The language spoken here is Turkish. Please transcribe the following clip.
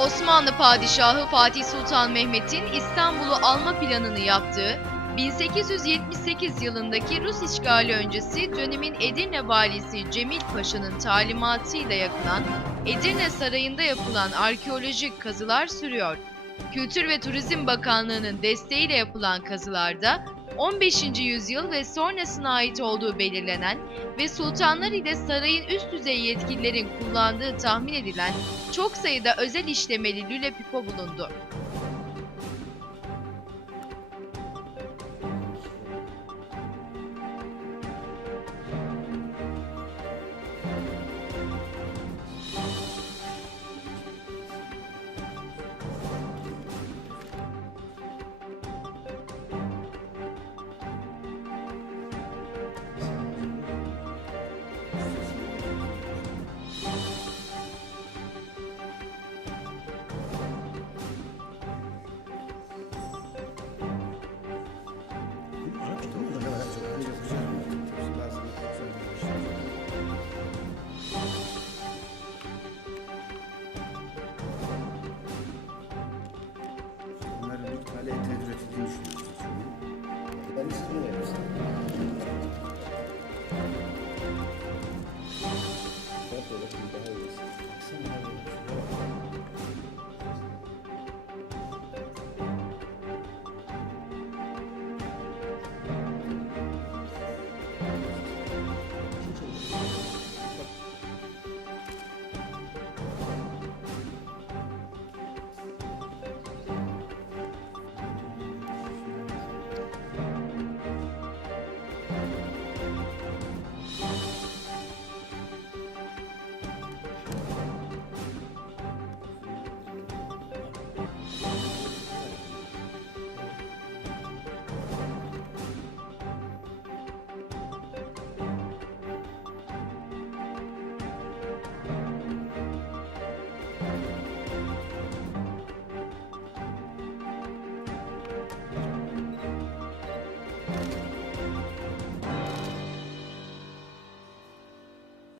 Osmanlı Padişahı Fatih Sultan Mehmet'in İstanbul'u alma planını yaptığı 1878 yılındaki Rus işgali öncesi dönemin Edirne valisi Cemil Paşa'nın talimatıyla yakılan Edirne Sarayı'nda yapılan arkeolojik kazılar sürüyor. Kültür ve Turizm Bakanlığı'nın desteğiyle yapılan kazılarda 15. yüzyıl ve sonrasına ait olduğu belirlenen ve sultanlar ile sarayın üst düzey yetkililerin kullandığı tahmin edilen çok sayıda özel işlemeli lüle pipo bulundu. experience.